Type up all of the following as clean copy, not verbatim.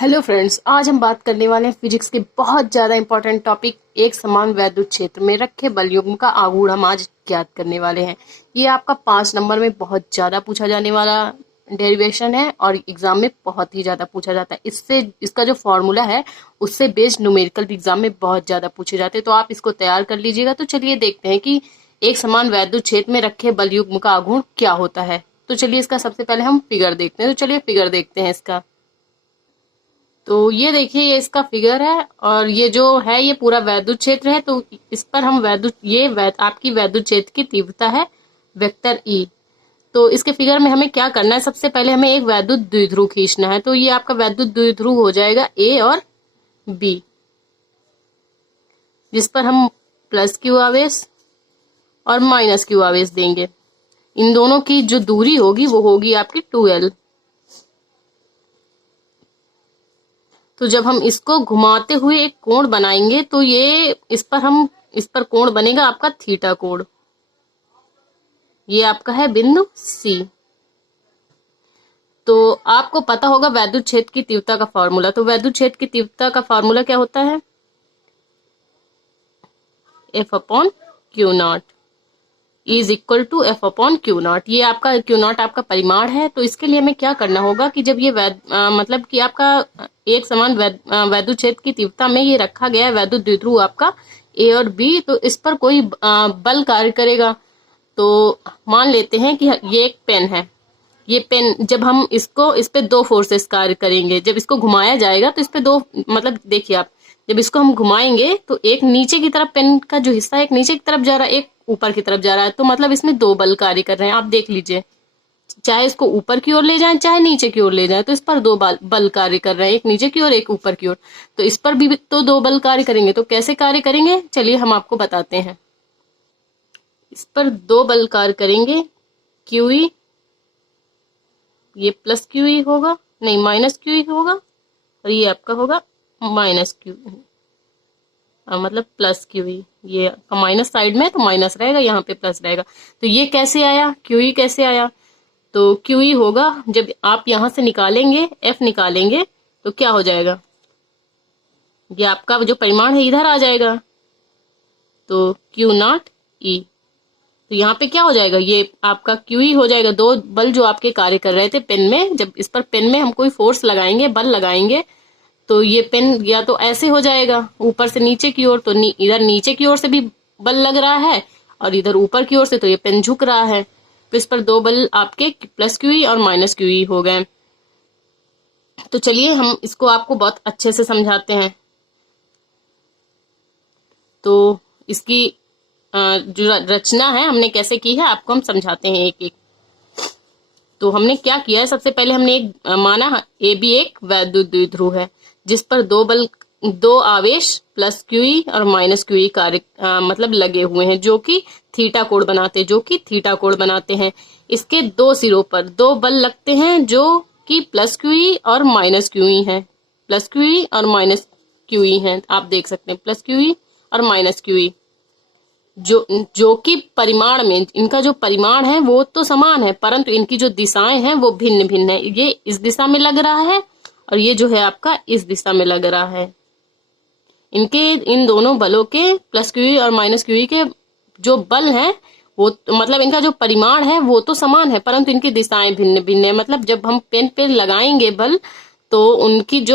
Hello friends, आज हम बात करने वाले हैं फिजिक्स के बहुत ज़्यादा इंपॉर्टेंट टॉपिक एक समान वैद्युत क्षेत्र में रखे बलयुग्म का आघूर्ण हम आज ज्ञात करने वाले हैं। ये आपका 5 नंबर में बहुत ज़्यादा पूछा जाने वाला डेरिवेशन है और एग्जाम में बहुत ही ज़्यादा पूछा जाता है। इससे इसका जो फॉर्मूला है उससे बेस्ड न्यूमेरिकल भी एग्जाम में बहुत ज़्यादा पूछे जाते हैं, तो आप इसको तैयार कर लीजिएगा। तो चलिए देखते हैं कि एक समान वैद्युत क्षेत्र में रखे बलयुग्म का आघूर्ण क्या होता है। तो चलिए इसका सबसे पहले हम फिगर देखते हैं। तो चलिए फिगर देखते हैं इसका। तो ये देखिए, ये इसका फिगर है और ये जो है ये पूरा वैद्युत क्षेत्र है। तो इस पर हम आपकी वैद्युत क्षेत्र की तीव्रता है वेक्टर ई। तो इसके फिगर में हमें क्या करना है, सबसे पहले हमें एक वैद्युत द्विध्रुव खींचना है। तो ये आपका वैद्युत द्विध्रुव हो जाएगा ए और बी, जिस पर हम प्लस क्यू आवेश और माइनस क्यू आवेश देंगे। इन दोनों की जो दूरी होगी वो होगी आपकी 2l। तो जब हम इसको घुमाते हुए एक कोण बनाएंगे तो ये इस पर कोण बनेगा आपका थीटा कोण। ये आपका है बिंदु सी। तो आपको पता होगा वैद्युत क्षेत्र की तीव्रता का फॉर्मूला। तो वैद्युत क्षेत्र की तीव्रता का फॉर्मूला क्या होता है? F upon Q naught is equal to F upon Q naught. ये आपका क्यू नॉट आपका परिमाण है। तो इसके लिए हमें क्या करना होगा कि जब ये मतलब कि आपका एक समान वैद्युत क्षेत्र की तीव्रता में ये रखा गया है वैद्युत द्विध्रुव आपका ए और बी, तो इस पर कोई बल कार्य करेगा। तो मान लेते हैं कि ये एक पेन है। ये पेन जब हम इस पे दो फोर्सेस कार्य करेंगे। जब इसको घुमाया जाएगा तो इस पे दो, मतलब देखिए आप, जब इसको हम घुमाएंगे तो एक नीचे की तरफ, पेन का जो हिस्सा है एक नीचे की तरफ जा रहा है, एक ऊपर की तरफ जा रहा है। तो मतलब इसमें दो बल कार्य कर रहे हैं। आप देख लीजिए, चाहे इसको ऊपर की ओर ले जाएं चाहे नीचे की ओर ले जाएं, तो इस पर दो बल कार्य कर रहे हैं, एक नीचे की ओर एक ऊपर की ओर। तो इस पर भी तो दो बल कार्य करेंगे। तो कैसे कार्य करेंगे, चलिए हम आपको बताते हैं। इस पर दो बल कार्य करेंगे, क्यूई, ये प्लस क्यूई होगा, नहीं माइनस क्यूई होगा, और ये आपका होगा माइनस क्यूई, मतलब प्लस क्यूई। ये माइनस साइड में तो माइनस रहेगा, यहाँ पे प्लस रहेगा। तो ये कैसे आया, क्यूई कैसे आया? तो क्यूई होगा, जब आप यहां से निकालेंगे एफ निकालेंगे तो क्या हो जाएगा, ये आपका जो परिमाण है इधर आ जाएगा। तो क्यू नॉट ई। तो यहाँ पे क्या हो जाएगा, ये आपका क्यूई हो जाएगा। दो बल जो आपके कार्य कर रहे थे पेन में, जब इस पर पेन में हम कोई फोर्स लगाएंगे, बल लगाएंगे, तो ये पेन या तो ऐसे हो जाएगा ऊपर से नीचे की ओर, तो इधर नीचे की ओर से भी बल लग रहा है और इधर ऊपर की ओर से तो ये पेन झुक रहा है। तो इस पर दो बल आपके प्लस क्यूई और माइनस क्यूई हो गए। तो चलिए हम इसको आपको बहुत अच्छे से समझाते हैं। तो इसकी जो रचना है हमने कैसे की है आपको हम समझाते हैं एक एक। तो हमने क्या किया है, सबसे पहले हमने एक माना ए बी एक वैद्युत द्विध्रुव है, जिस पर दो आवेश प्लस क्यूई और माइनस क्यूई कार्य मतलब लगे हुए हैं, जो कि थीटा कोण बनाते हैं। इसके दो सिरों पर दो बल लगते हैं जो कि प्लस क्यूई और माइनस क्यूई हैं। प्लस क्यूई और माइनस क्यूई हैं, आप देख सकते हैं, प्लस क्यूई और माइनस क्यूई। जो कि परिमाण में इनका जो परिमाण है वो तो समान है, परंतु इनकी जो दिशाएं हैं वो भिन्न भिन्न है। ये इस दिशा में लग रहा है और ये जो है आपका इस दिशा में लग रहा है। इन दोनों बलों के, प्लस क्यूई और माइनस क्यूई के जो बल हैं वो मतलब इनका जो परिमाण है वो तो समान है, परंतु इनकी दिशाएं भिन्न भिन्न है। मतलब जब हम पेन पे लगाएंगे बल तो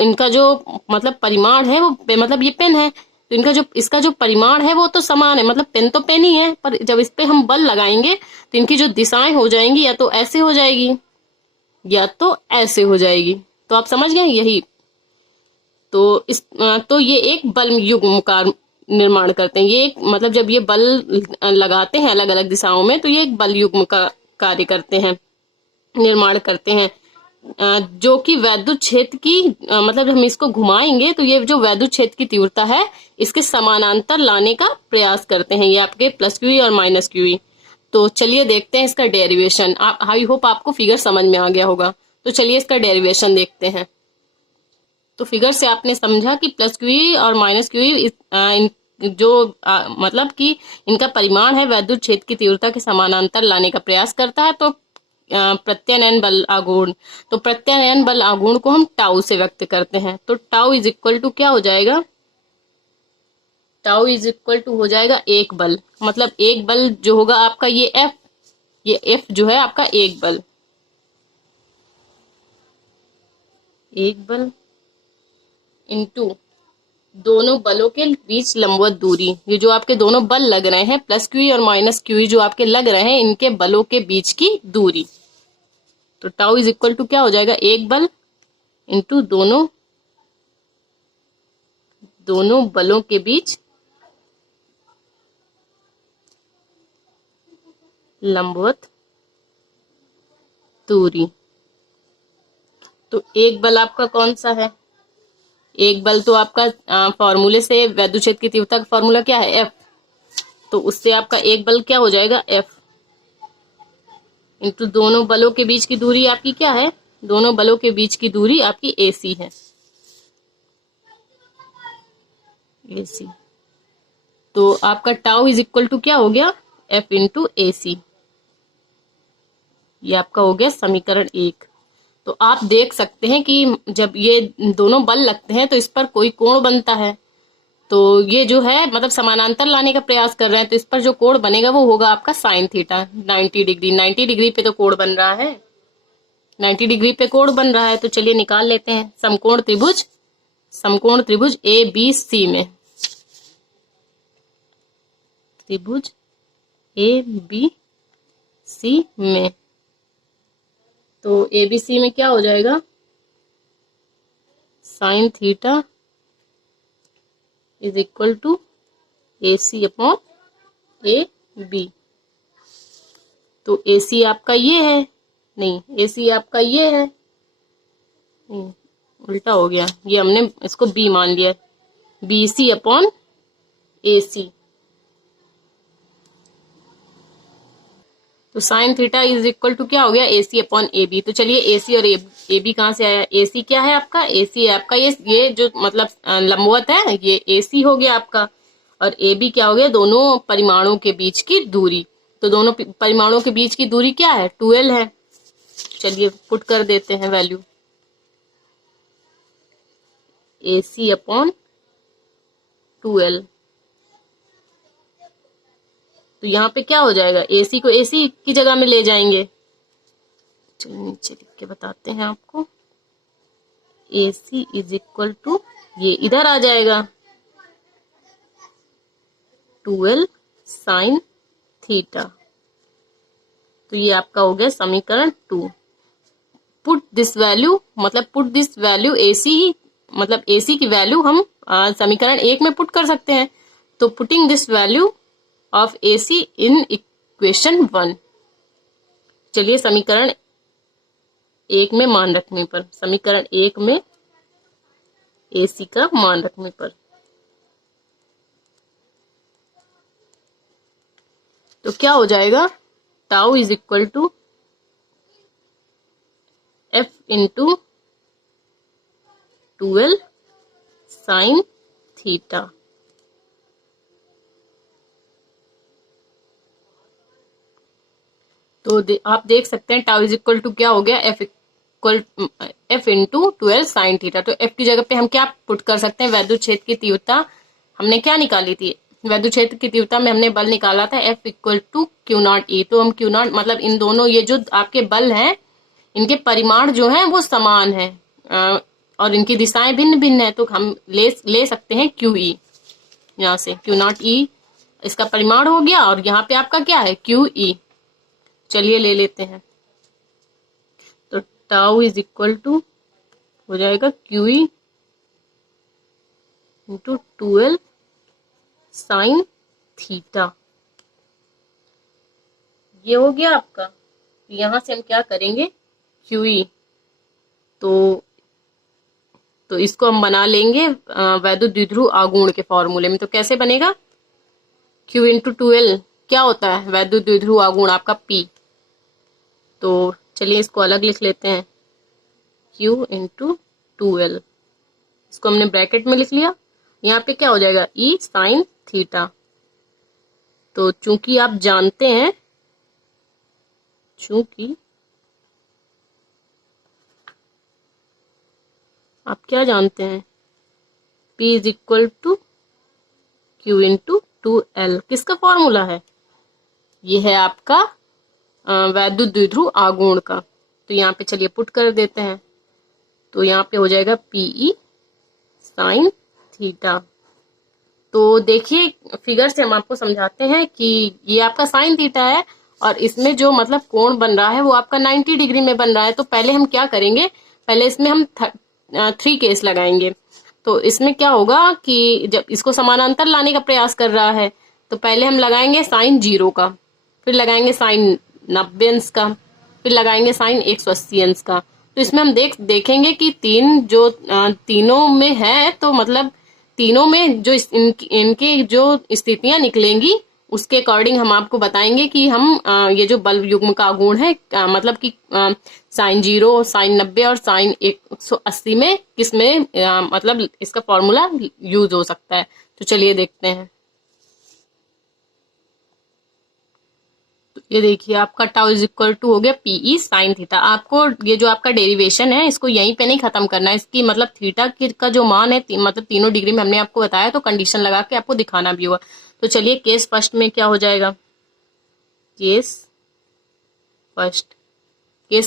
इनका जो मतलब परिमाण है वो, मतलब ये पेन है तो इसका जो परिमाण है वो तो समान है, मतलब पेन तो पेन ही है, पर जब इस पे हम बल लगाएंगे तो इनकी जो दिशाएं हो जाएंगी या तो ऐसे हो जाएगी या तो ऐसे हो जाएगी। तो आप समझ गए यही। तो ये एक बल युग्म का निर्माण करते हैं। ये एक मतलब जब ये बल लगाते हैं अलग अलग दिशाओं में तो ये एक बल युग्म का कार्य करते हैं, निर्माण करते हैं, जो कि वैद्युत क्षेत्र की मतलब हम इसको घुमाएंगे तो ये जो वैद्युत क्षेत्र की तीव्रता है इसके समानांतर लाने का प्रयास करते हैं, ये आपके प्लस क्यूई और माइनस क्यूई। तो चलिए देखते हैं इसका डेरिवेशन। आई होप आपको फिगर समझ में आ गया होगा। तो चलिए इसका डेरिवेशन देखते हैं। तो फिगर से आपने समझा कि प्लस क्यूई और माइनस क्यूई मतलब कि इनका परिमाण है वैद्युत क्षेत्र की तीव्रता के समानांतर लाने का प्रयास करता है। तो प्रत्यानयन बल आघूर्ण। तो प्रत्यानयन बल आघूर्ण को हम टाउ से व्यक्त करते हैं। तो टाउ इज इक्वल टू क्या हो जाएगा, टाउ इज इक्वल टू हो जाएगा एक बल, मतलब एक बल जो होगा आपका ये एफ जो है आपका एक बल, एक बल इनटू दोनों बलों के बीच लंबवत दूरी। ये जो आपके दोनों बल लग रहे हैं प्लस क्यू और माइनस क्यू जो आपके लग रहे हैं, इनके बलों के बीच की दूरी। तो टाउ इज इक्वल टू क्या हो जाएगा, एक बल इंटू दोनों बलों के बीच लंबवत दूरी। तो एक बल आपका कौन सा है, एक बल तो आपका फॉर्मूले से वैद्युत क्षेत्र की तीव्रता का फॉर्मूला क्या है, एफ। तो उससे आपका एक बल क्या हो जाएगा, एफ इंटू दोनों बलों के बीच की दूरी आपकी क्या है, दोनों बलों के बीच की दूरी आपकी AC है, AC। तो आपका टाउ इज इक्वल टू क्या हो गया, F इंटू AC। ये आपका हो गया समीकरण 1। तो आप देख सकते हैं कि जब ये दोनों बल लगते हैं तो इस पर कोई कोण बनता है। तो ये जो है मतलब समानांतर लाने का प्रयास कर रहे हैं, तो इस पर जो कोण बनेगा वो होगा आपका साइन थीटा 90 डिग्री। 90 डिग्री पे तो कोण बन रहा है, 90 डिग्री पे कोण बन रहा है। तो चलिए निकाल लेते हैं। समकोण त्रिभुज ABC में, त्रिभुज ABC में, तो ABC में क्या हो जाएगा, sine theta is equal to AC upon AB। तो AC आपका ये है, नहीं AC आपका ये है, उल्टा हो गया, ये हमने इसको B मान लिया, BC अपॉन AC। तो sine theta is equal to क्या हो गया, AC अपॉन AB। तो चलिए AC और AB कहाँ से आया, AC क्या है आपका, AC है आपका ये जो मतलब लंबवत है ये AC हो गया आपका, और AB क्या हो गया, दोनों परिमाणों के बीच की दूरी। तो दोनों परिमाणों के बीच की दूरी क्या है, 2L है। चलिए पुट कर देते हैं वैल्यू, AC अपॉन 2L। तो यहाँ पे क्या हो जाएगा, AC को AC की जगह में ले जाएंगे। चलिए नीचे लिख के बताते हैं आपको, AC इज इक्वल टू ये इधर आ जाएगा 2L साइन थीटा। तो ये आपका हो गया समीकरण 2। पुट दिस वैल्यू, मतलब पुट दिस वैल्यू AC, मतलब AC की वैल्यू हम समीकरण 1 में पुट कर सकते हैं। तो putting this value of AC in equation 1। चलिए समीकरण 1 में मान रखने पर, समीकरण 1 में AC का मान रखने पर, तो क्या हो जाएगा, tau is equal to F into 2L sine theta. तो आप देख सकते हैं टाउ इज इक्वल टू क्या हो गया, F into 2L sine theta. तो F की जगह पे हम क्या पुट कर सकते हैं, वैद्युत क्षेत्र की तीव्रता हमने क्या निकाली थी, वैद्युत क्षेत्र की तीव्रता में हमने बल निकाला था F इक्वल टू Q0E। तो हम Q0 मतलब इन दोनों ये जो आपके बल हैं इनके परिमाण जो हैं वो समान है और इनकी दिशाएं भिन्न भिन्न है। तो हम ले सकते हैं QE, यहाँ से Q0E इसका परिमाण हो गया, और यहाँ पे आपका क्या है QE। चलिए ले लेते हैं। तो टाउ इज इक्वल टू हो जाएगा QE into 2L sine theta. ये हो गया आपका। यहां से हम क्या करेंगे, QE, तो इसको हम बना लेंगे वैद्युत द्विध्रुव आघूर्ण के फॉर्मूले में। तो कैसे बनेगा, Q इंटू 2L क्या होता है, वैद्युत द्विध्रुव आघूर्ण आपका P। तो चलिए इसको अलग लिख लेते हैं, Q इंटू 2L, इसको हमने ब्रैकेट में लिख लिया। यहाँ पे क्या हो जाएगा, E साइन थीटा। तो चूंकि आप जानते हैं, चूंकि आप क्या जानते हैं? P is equal to Q into 2L। किसका फॉर्मूला है? ये है आपका वैद्युत द्विध्रुव आघूर्ण का। तो यहाँ पे चलिए पुट कर देते हैं। तो यहाँ पे हो जाएगा PE साइन थीटा। तो देखिए फिगर से हम आपको समझाते हैं कि ये आपका साइन थीटा है और इसमें जो मतलब कोण बन रहा है वो आपका 90 डिग्री में बन रहा है। तो पहले हम क्या करेंगे, पहले इसमें हम 3 केस लगाएंगे। तो इसमें क्या होगा कि जब इसको समानांतर लाने का प्रयास कर रहा है तो पहले हम लगाएंगे साइन 0 का, फिर लगाएंगे साइन 90 अंश का, फिर लगाएंगे साइन 180 अंश का। तो इसमें हम देखेंगे कि तीनों में है, तो मतलब तीनों में जो इनके जो स्थितियां निकलेंगी उसके अकॉर्डिंग हम आपको बताएंगे कि हम ये जो बल युग्म का गुण है मतलब कि साइन 0, साइन 90 और साइन 180 में किसमें मतलब इसका फॉर्मूला यूज हो सकता है। तो चलिए देखते हैं। तो ये देखिए आपका टाउ इज इक्वल टू हो गया PE साइन थीटा। आपको ये जो आपका डेरिवेशन है इसको यहीं पे नहीं खत्म करना है, इसकी मतलब थीटा का जो मान है मतलब तीनों डिग्री में हमने आपको बताया, तो कंडीशन लगा के आपको दिखाना भी होगा। तो चलिए केस फर्स्ट में क्या हो जाएगा, केस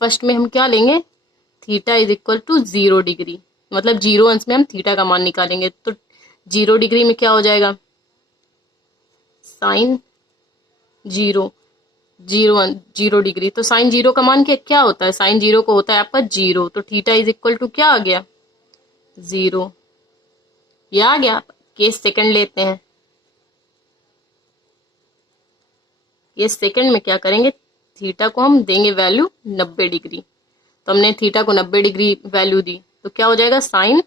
फर्स्ट में हम क्या लेंगे, theta is equal to 0 degree, मतलब 0 अंश में हम थीटा का मान निकालेंगे। तो 0 डिग्री में क्या हो जाएगा, साइन 0 डिग्री। तो साइन 0 का मान क्या होता है, साइन 0 को होता है आपका 0। तो थीटा इज इक्वल टू क्या आ गया, 0। ये आ गया। केस सेकंड लेते हैं। केस सेकंड में क्या करेंगे, थीटा को हम देंगे वैल्यू 90 डिग्री। तो हमने थीटा को 90 डिग्री वैल्यू दी, तो क्या हो जाएगा साइन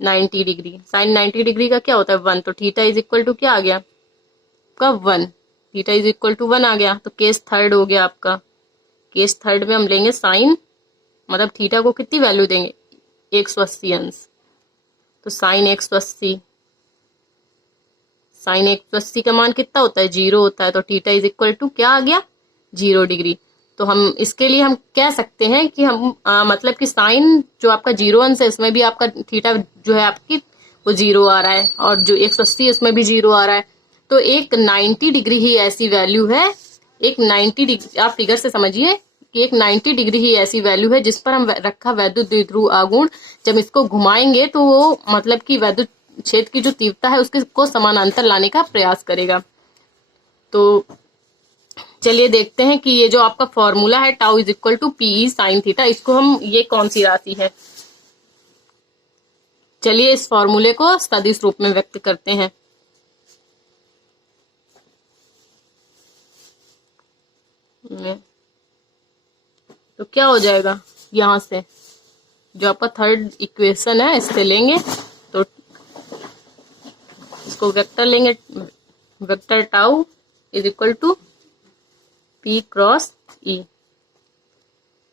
90 डिग्री। साइन 90 डिग्री का क्या होता है 1। तो थीटा इज इक्वल टू क्या आ गया आपका 1। थीटा इज इक्वल टू 1 आ गया। तो केस थर्ड हो गया आपका। केस थर्ड में हम लेंगे साइन, मतलब थीटा को कितनी वैल्यू देंगे 180 अंश। तो साइन 180, साइन 180 का मान कितना होता है 0 होता है। तो थीटा इज इक्वल टू क्या आ गया 0 डिग्री। तो हम इसके लिए हम कह सकते हैं कि हम मतलब कि साइन जो आपका 0 अंश है उसमें भी आपका थीटा जो है आपकी वो 0 आ रहा है, और जो 180 है उसमें भी 0 आ रहा है। तो एक 90 डिग्री ही ऐसी वैल्यू है, एक 90 डिग्री आप फिगर से समझिए कि एक 90 डिग्री ही ऐसी वैल्यू है जिस पर हम रखा वैद्युत द्विध्रुव आघूर्ण जब इसको घुमाएंगे तो वो मतलब कि वैद्युत क्षेत्र की जो तीव्रता है उसके को समानांतर लाने का प्रयास करेगा। तो चलिए देखते हैं कि ये जो आपका फॉर्मूला है tau is equal to PE sine theta, इसको हम ये कौन सी राशि है। चलिए इस फॉर्मूले को सदिश रूप में व्यक्त करते हैं। तो क्या हो जाएगा, यहां से जो आपका थर्ड इक्वेशन है इससे लेंगे, तो इसको वेक्टर लेंगे, vector tau is equal to P cross E।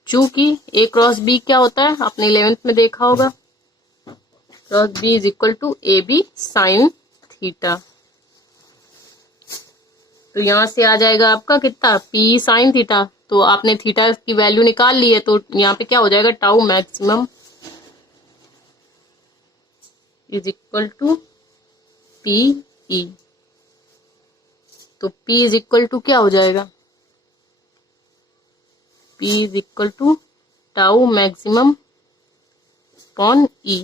चूंकि A क्रॉस B क्या होता है आपने 11th में देखा होगा, cross B is equal to AB sine theta. तो यहां से आ जाएगा आपका कितना P साइन थीटा। तो आपने थीटा की वैल्यू निकाल ली है, तो यहाँ पे क्या हो जाएगा tau maximum is equal to PE। तो P इज इक्वल टू क्या हो जाएगा, P is equal to tau maximum upon E।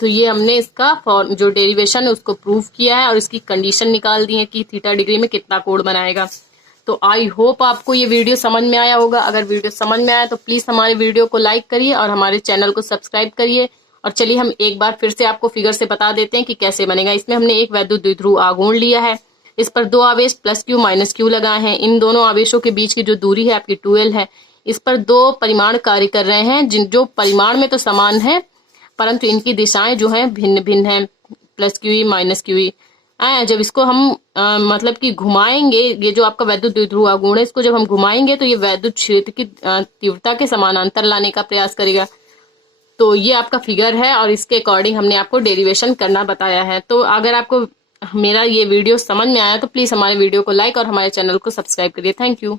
तो ये हमने इसका जो डेरिवेशन है उसको प्रूव किया है और इसकी कंडीशन निकाल दी है कि थीटा डिग्री में कितना कोण बनाएगा। तो आई होप आपको ये वीडियो समझ में आया होगा। अगर वीडियो समझ में आया तो प्लीज हमारे वीडियो को लाइक करिए और हमारे चैनल को सब्सक्राइब करिए। और चलिए हम एक बार फिर से आपको फिगर से बता देते हैं कि कैसे बनेगा। इसमें हमने एक वैद्युत द्विध्रुव आघूर्ण लिया है, इस पर 2 आवेश प्लस क्यू माइनस क्यू लगाए हैं। इन दोनों आवेशों के बीच की जो दूरी है आपकी 2L है। इस पर 2 परिमाण कार्य कर रहे हैं, जो परिमाण में तो समान है परंतु इनकी दिशाएं जो हैं भिन्न भिन्न हैं, प्लस क्यू माइनस क्यू। जब इसको हम मतलब कि घुमाएंगे, ये जो आपका वैद्युत द्विध्रुव आघूर्ण है इसको जब हम घुमाएंगे तो ये वैद्युत क्षेत्र की तीव्रता के समानांतर लाने का प्रयास करेगा। तो ये आपका फिगर है और इसके अकॉर्डिंग हमने आपको डेरिवेशन करना बताया है। तो अगर आपको मेरा ये वीडियो समझ में आया तो प्लीज हमारे वीडियो को लाइक और हमारे चैनल को सब्सक्राइब करिए। Thank you.